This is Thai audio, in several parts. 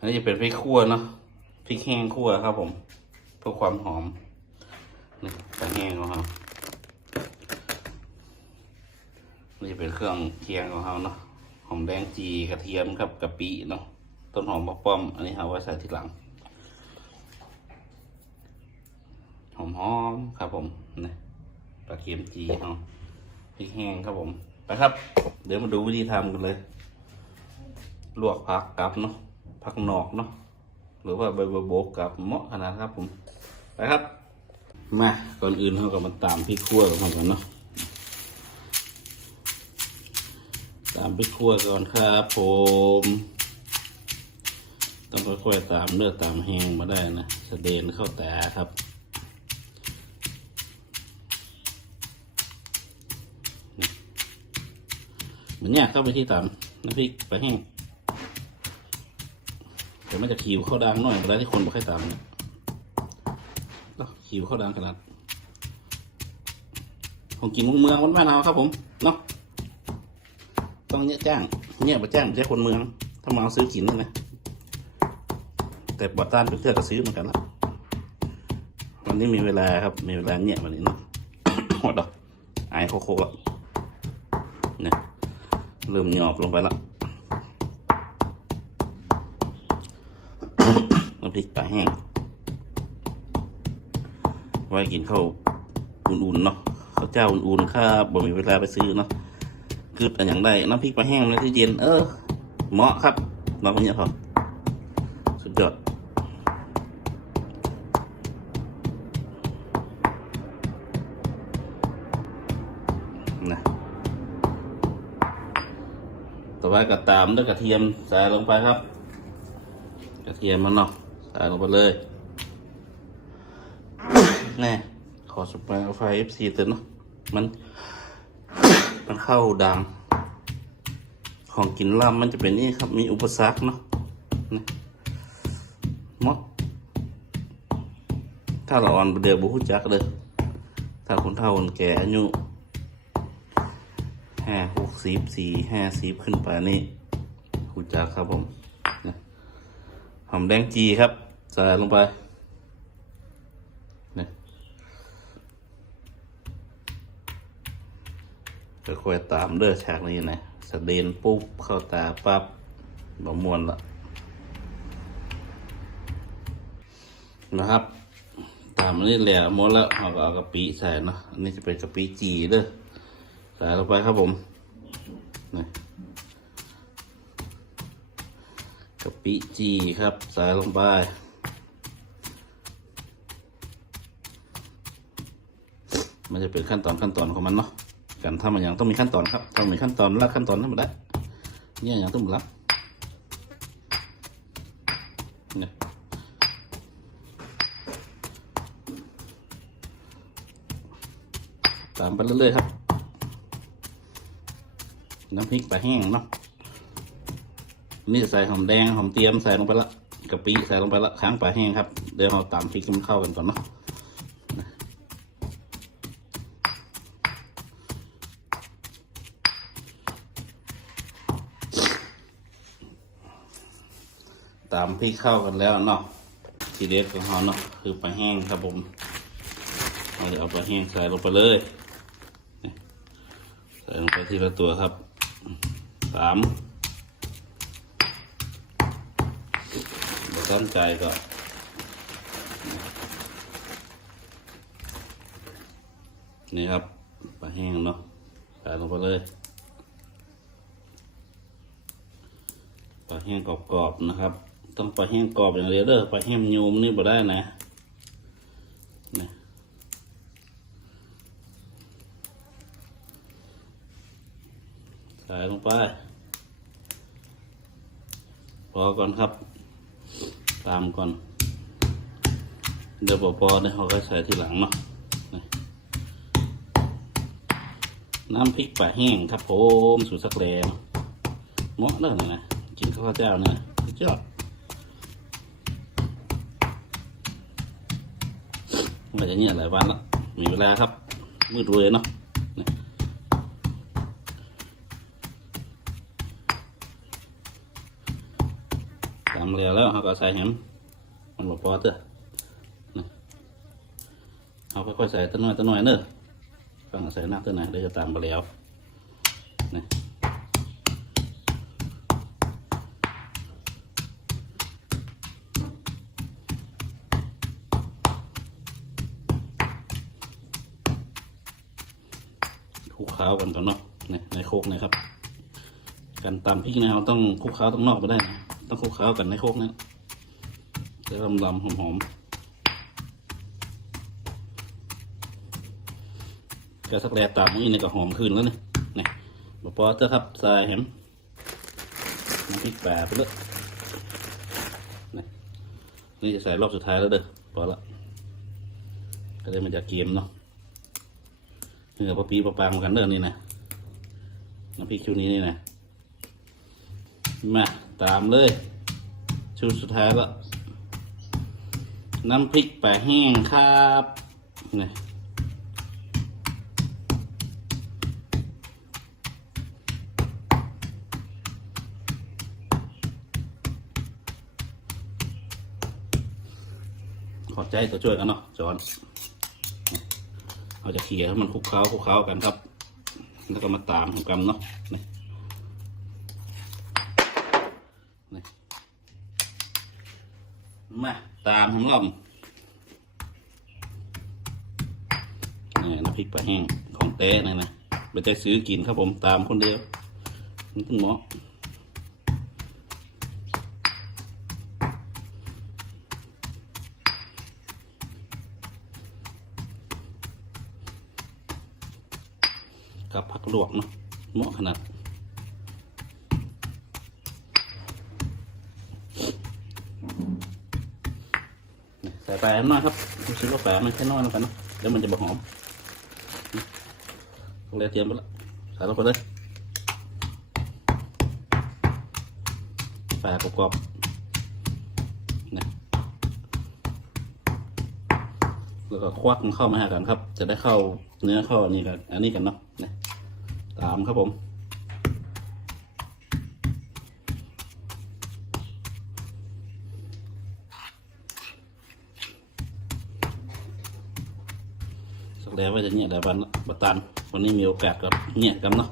อันนี้จะเป็นพริกขั่วเนาะพริกแห้งขั่วครับ ผมเพื่อความหอมนี่ปลาแห้งของเรานี่เป็นเครื่องเคียงของเราเนาะหอมแดงจีกระเทียมครับกะปิเนาะต้นหอมบักป้อม อันนี้เอาไว้ใส่ทีหลังหอมหอมครับผมนี่ปลาเค็มจีเอาะพริกแห้งครับผมไปครับ เดี๋ยวมาดูวิธีทำกันเลย ลวกผักกับเนาะ ผักหนอกเนาะหรือว่าใบบัวบกกับเหมาะขนาดครับผมไปครับ มาก่อนอื่นเราก็มาตามพริกขั่วกันก่อนเนาะตามพริกขั่วก่อนครับผมต้องค่อยๆตามเลือดตามแห้งมาได้นะสะเดนเข้าแต่ครับเหมือนเนี่ยเข้าไปที่ตามน้ำพริกไปแห้ง แต่ไมันจะขีวเข้าดังหน่อยเวลาที่คนบอกให้ตามเนี่ยขีวเข้าดังขนาดของกินเมืองวันบ้านเราครับผมเนาะต้องเนี่ยจ้างเนี่ยมาจ้างใช่คนเมือง ถ้ามาเอาซื้อกินนี่นะแต่บอต้านเป็นเพื่อนก็ซื้อเหมือนกันละวันนี้มีเวลาครับ มีเวลาเนี่ยวันนี้เนาะหมดดอกไอายโคกๆแล้วเนี่ยเริ่มหยอบลงไปแล้ว น้ำพ ริกปลาแห้ง ไว้กินข้าวอุ่นๆเนาะข้าวเจ้าอุ่นๆครับบ่มีเวลาไปซื้อเนาะคืออันอย่างใดน้ำพริกปลาแห้งในที่เย็นเออเหมาะครับลองกันเนี่ยพอสุดยอดนะต่อไปก็ตามด้วยกระเทียมใส่ลงไปครับ กระเทียมมันเนาะ ใส่ลงไปเลยแน่ขอสปายไฟเอฟซีตัวเนาะมัน มันเข้าดังของกินล่ำมันจะเป็นนี่ครับ มีอุปสรรคเนาะนี่มดถ้าเราอ่อนเดือบุหุจักเลยถ้าคนเฒ่าคนแก่อายุห้าหกสิบสี่ห้าสิบขึ้นไปนี่หูจักครับผมนะ หอมแดงจีครับ ใส่ลงไปนะค่อยๆตามเด้อฉากนี้นะสะเดนปุ๊บ เข้าตาปั๊บบะมวนละนะครับ ตามนี่แหละหมดแล้วเอาก็เอากะปิใส่เนาะอันนี้จะเป็นกะปิจีเด้อใส่ลงไปครับผมนี่ะปิจีครับใส่ลงไปมันจะเป็นขั้นตอนขั้นตอนของมันเนาะการทำมันอย่างต้องมีขั้นตอนครับต้องมีขั้นตอนละขั้นตอนธรรมดาเนี่ยอย่างต้องรับเนี่ยตามไปเรื่อยๆครับ น้ำพริกปลาแห้งเนาะ นี่ใส่หอมแดงหอมเตรียมใส่ลงไปละกะปิใส่ลงไปละค้างปลาแห้งครับ เดี๋ยวเราตามพริกมันเข้ากันก่อนเนาะตามพริกเข้ากันแล้วเนาะทีเด็ดของเราเนาะคือปลาแห้งครับผมเราจะเอาปลาแห้งใส่ลงไปเลยใส่ลงไปทีละตัวครับสาม เดี๋ยวตั้งใจก่อนนี่ครับปลาแห้งเนาะใส่ลงไปเลยปลาแห้งกรอบๆนะครับ ต้องปลาแห้งกรอบอย่างเดียวเด้อปลาแห้งโยมนี่บ่ได้นะนี่ใส่ลงไป พอก่อนครับ ตามก่อน เดี๋ยวพอๆเนี่ยเขาก็ใส่ทีหลังเนาะน้ำพริกปลาแห้งครับผมสูตรสักแรงเหมาะเลยนะกินข้าวเจ้าเนี่ยสุดยอดมันจะเนี่ยหลายวันละมีเวลาครับมืดรวยเนาะ ตาแล้วแล้วเขาก็ใส่แฮมมันบอกพอเถอะเอาค่อยๆใส่ตัวน้อยตัวน้อยเนอะฟังใส่หน้าตัวไหนเดี๋ยวจะตามไปแล้วนะคลุกเคล้ากันก่อนเนาะในโคกนะครับ การตำพริกนะเราต้องคลุกเคล้าต้องนอกไปได้นะ ต้องคลุกเคล้ากันในโคกนะจะลำลำหอมหอมๆกระสักแลตามนี่นี่ก็หอมขึ้นแล้วนะนี่บอปอจ้าครับใส่แฮมน้ำพริกแปะไปเลยนี่นี่จะใส่รอบสุดท้ายแล้วเด้อพอละก็ได้มันจะเกมเนาะเนื้อปลาปีปลาปางเหมือนกันเด้อนี่นะน้ำพริกชุดนี้นี่นะมา ตามเลยชุดสุดท้ายล้วน้ำพริกปลาแห้งครับนี่ขอใจตัวช่วยกันเนาะจอนเอาจะเขี่ยให้มันคลุกเคล้าคลุกเคล้ากันครับ แล้วก็มาตามของกันเนาะนี่ มาตามของเรานี่น้ำพริกปลาแห้งของเต้นะนะไม่ได้ซื้อกินครับผมตามคนเดียวนี่คุณหมอกับผักลวกเนาะเหมาะขนาด ใส่ไปอันน้อยครับรู้สึกว่าแฝงมันแค่น้อยแล้วกันเนาะเดี๋ยวมันจะบหอมตรงเรียเตรียมไปแล้วใส่ลงไปเลยแฝงกรอบๆนะแล้วก็ควักมันเข้ามาหากันครับ จะได้เข้าเนื้อเข้าอันนี้กัน อันนี้กันเนาะนะตามครับผม แล้วว่าจะเนี่ยแต่วันบัตันวันนี้มีโอกาสกับเนี่ยกันเนาะ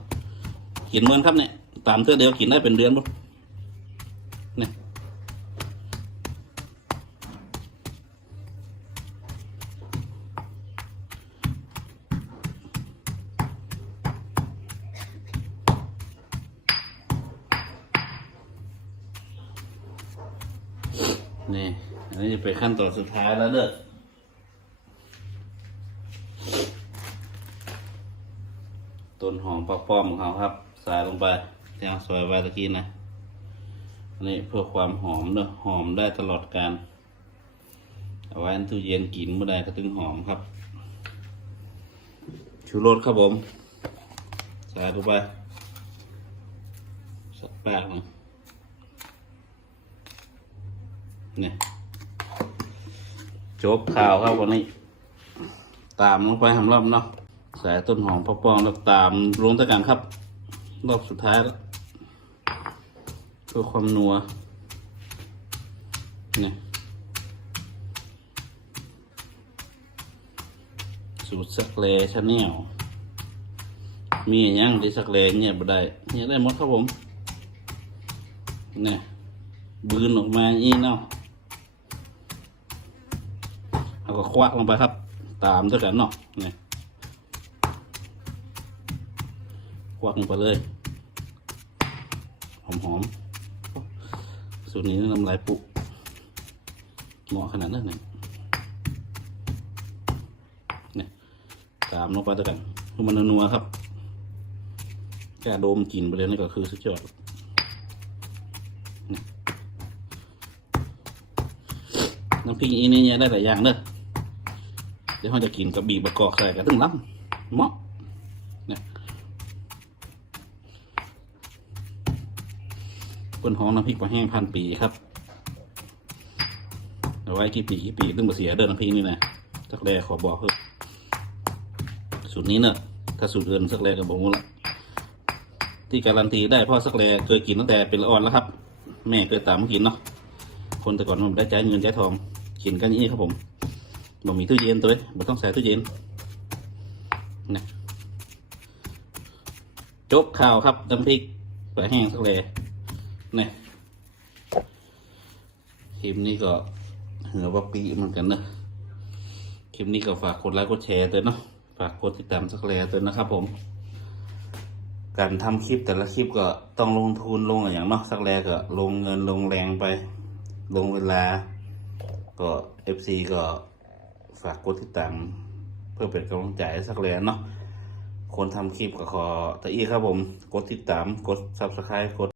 กินเมือนครับเนี่ยตามเท่าเดียวกินได้เป็นเดือนปุ๊บเนี่ยนี่อันนี้จะเป็นขั้นตอนสุดท้ายแล้วเด้อ ต้นหอมปักป้อมของเขาครับใส่ลงไปที่เราซอยไว้ตะกี้นะอันนี้เพื่อความหอมเนอะหอมได้ตลอดการเอาไว้ในตู้เย็นกินเมื่อใดก็ถึงหอมครับ ชูรสครับผมใส่ลงไปสักแป๊บนึงเนี่ยจบข่าวครับวันนี้ ตามลงไปทำรอบเนาะสายต้นหอมพอปองแล้วตามลงตะกันครับ รอบสุดท้ายแล้วเพื่อความนัวนี่สูตรสักเลชาแนลมีอย่างยังที่สักเลเนี่ยบ่ได้เนี่ยได้หมดครับผมเนี่ยบืนออกมาอีเนาะเอาก็ควักลงไปครับ ตามด้วยกันเนาะนี่ควักลงไปเลย หอมๆสูตรนี้น้ำลายปุเหมาะขนาดนั้นเลยนี่ตามลงไปด้วยกันห้มันนัวๆครับแค่โดมกลิ่นไปเลยนี่ก็คือสุดยอดน้ำพริกอีนี่เนี่ยได้หลายอย่างเด้อ เดี๋ยวเราจะกินกับบีบประกอบใส่กันตึ้งล้ำเมาะคนห้องน้ำพริกปลาแห้งพันปีครับเอาไว้กี่ปีกี่ปีตึ้งมาเสียเดินน้ำพริกนี่นะสักแรกขอบอกเพิ่มสูตรนี้เนอะถ้าสูตรอื่นสักแรกก็บอกว่าละที่การันตีได้เพ่อสักแรกเคยกินตั้งแต่เป็นละอ่อนแล้วครับ แม่เคยตามมากินเนาะคนแต่ก่อนมันได้ใจายเงินใจายทองกินกันอย่างนี้ครับผม บ่มีตู้เย็นตัวเองบ่ต้องใส่ตู้เย็นนะจบข่าวครับน้ำพริกปลาแห้งสักเลยนี่คลิปนี้ก็เหือว่าปีเหมือนกันนะคลิปนี้ก็ฝากกดไลค์กดแชร์ด้วยเนาะฝากกดติดตามสักแลด้วยนะครับผม การทำคลิปแต่ละคลิปก็ต้องลงทุนลงอย่างเนาะสักแรกก็ลงเงินลงแรงไป ลงเวลา ก็เอฟซีก็ ฝากกดติดตามเพื่อเป็นกำลังใจสักแรงเนาะคนทำคลิปก็ขอตะอี้ครับผม กดติดตามกดซับสไครต์กด